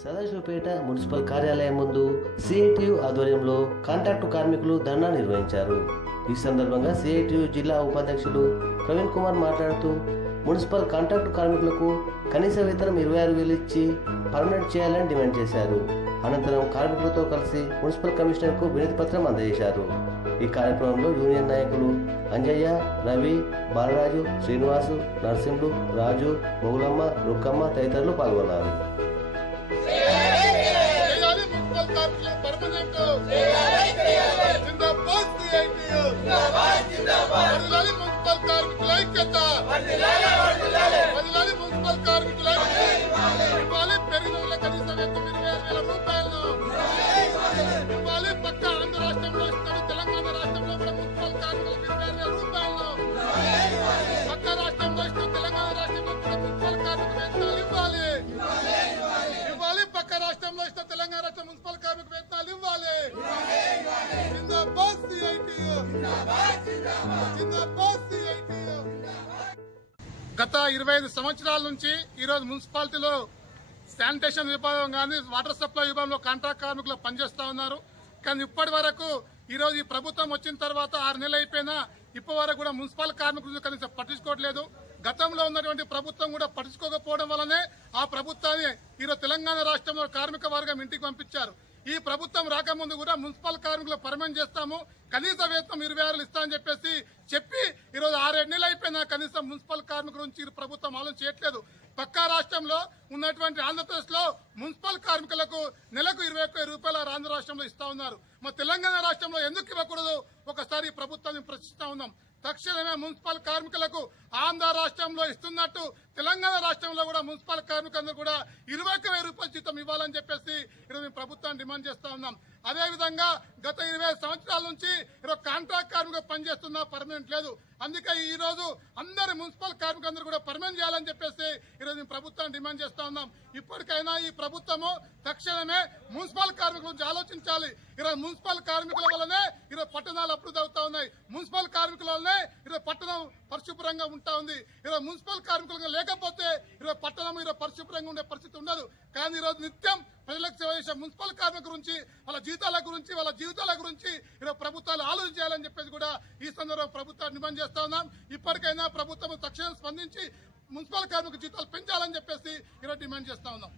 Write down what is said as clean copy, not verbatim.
Sadasivpet municipal కార్యాలయం ముందు CITU ఆధ్వర్యంలో కాంట్రాక్టు కార్మికులు ధర్నా నిర్వహించారు. ఈ సందర్భంగా సిఐటియు జిల్లా ఉపాధ్యక్షులు ప్రవీణ్ కుమార్ మాట్లాడుతూ మున్సిపల్ కాంట్రాక్టు కార్మికులకు కనీస వేతనం 26,000 ఇచ్చి పర్మనెంట్ చేయాలని డిమాండ్ చేశారు. అనంతరం కార్మికులతో కలిసి మున్సిపల్ కమిషనర్కు వినతి పత్రం అందజేశారు. ఈ కార్యక్రమంలో యూనియన్ నాయకులు అంజయ్య, రవి, బాలరాజు, శ్రీనివాసు, నరసింహుడు, రాజు, మొగులమ్మ, రుక్కమ్మ తదితరులు పాల్గొన్నారు. తెలంగాణ రాష్ట్ర మున్సిపల్ కార్మిక వేతనాలు ఇవ్వాలి. గత 25 సంవత్సరాల నుంచి ఈరోజు మున్సిపాలిటీలో శానిటేషన్ విభాగం కానీ వాటర్ సప్లై విభాగంలో కాంట్రాక్ట్ కార్మికులు పనిచేస్తా ఉన్నారు. కానీ ఇప్పటి వరకు ఈరోజు ఈ ప్రభుత్వం వచ్చిన తర్వాత 6 నెలలు అయిపోయినా ఇప్పటి వరకు కూడా మున్సిపల్ కార్మికులు కనీసం పట్టించుకోవట్లేదు. గతంలో ఉన్నటువంటి ప్రభుత్వం కూడా పట్టించుకోకపోవడం వల్లనే ఆ ప్రభుత్వాన్ని ఈరోజు తెలంగాణ రాష్ట్రంలో కార్మిక వర్గం ఇంటికి పంపించారు. ఈ ప్రభుత్వం రాకముందు కూడా మున్సిపల్ కార్మికులు పర్మనెంట్ చేస్తాము, కనీస వేతనం 26,000 ఇస్తామని చెప్పి ఈరోజు 6-7 నెలలు అయిపోయినా కనీసం మున్సిపల్ కార్మికుల నుంచి ప్రభుత్వం ఆలోచన చేయట్లేదు. పక్కా రాష్ట్రంలో ఉన్నటువంటి ఆంధ్రప్రదేశ్ లో మున్సిపల్ కార్మికులకు నెలకు 21,000 రూపాయలు ఆంధ్ర రాష్ట్రంలో ఇస్తా ఉన్నారు. మా తెలంగాణ రాష్ట్రంలో ఎందుకు ఇవ్వకూడదు? ఒకసారి ప్రభుత్వాన్ని ప్రశ్నిస్తా ఉన్నాం. తక్షణమే మున్సిపల్ కార్మికులకు ఆంధ్ర రాష్ట్రంలో ఇస్తున్నట్టు తెలంగాణ రాష్ట్రంలో కూడా మున్సిపల్ కార్మికులందరూ కూడా 21,000 రూపాయల జీతం ఇవ్వాలని చెప్పేసి ఈరోజు మేము ప్రభుత్వాన్ని డిమాండ్ చేస్తా ఉన్నాం. అదేవిధంగా గత 20 సంవత్సరాల నుంచి ఈరోజు కాంట్రాక్ట్ కార్మికులు పనిచేస్తున్నా పర్మనెంట్ లేదు. అందుకే ఈ రోజు అందరు మున్సిపల్ కార్మికులందరూ కూడా పర్మనెంట్ చేయాలని చెప్పేసి ఈరోజు మేము ప్రభుత్వాన్ని డిమాండ్ చేస్తా ఉన్నాం. ఇప్పటికైనా ఈ ప్రభుత్వము తక్షణమే మున్సిపల్ కార్మికుల గురించి ఆలోచించాలి. ఈరోజు మున్సిపల్ కార్మికుల వల్లనే ఈరోజు పట్టణాలు అభివృద్ధి అవుతా ఉన్నాయి. మున్సిపల్ కార్మికుల వల్లనే ఈరోజు పట్టణం పరిశుభ్రంగా ఉంటా ఉంది. ఈరోజు మున్సిపల్ కార్మికులు లేకపోతే ఈరోజు పట్టణం ఈరోజు పరిశుభ్రంగా ఉండే పరిస్థితి ఉండదు. కానీ ఈరోజు నిత్యం ప్రజలకు సేవ చేసే మున్సిపల్ కార్మికుల గురించి, వాళ్ళ జీతాల గురించి, వాళ్ళ జీవితాల గురించి ఈరోజు ప్రభుత్వాలు ఆలోచించాలని చెప్పేసి కూడా ఈ సందర్భంగా ప్రభుత్వాన్ని డిమాండ్ చేస్తా ఉన్నాం. ఇప్పటికైనా ప్రభుత్వం తక్షణం స్పందించి మున్సిపల్ కార్మిక జీతాలు పెంచాలని చెప్పేసి ఈరోజు డిమాండ్ చేస్తా ఉన్నాం.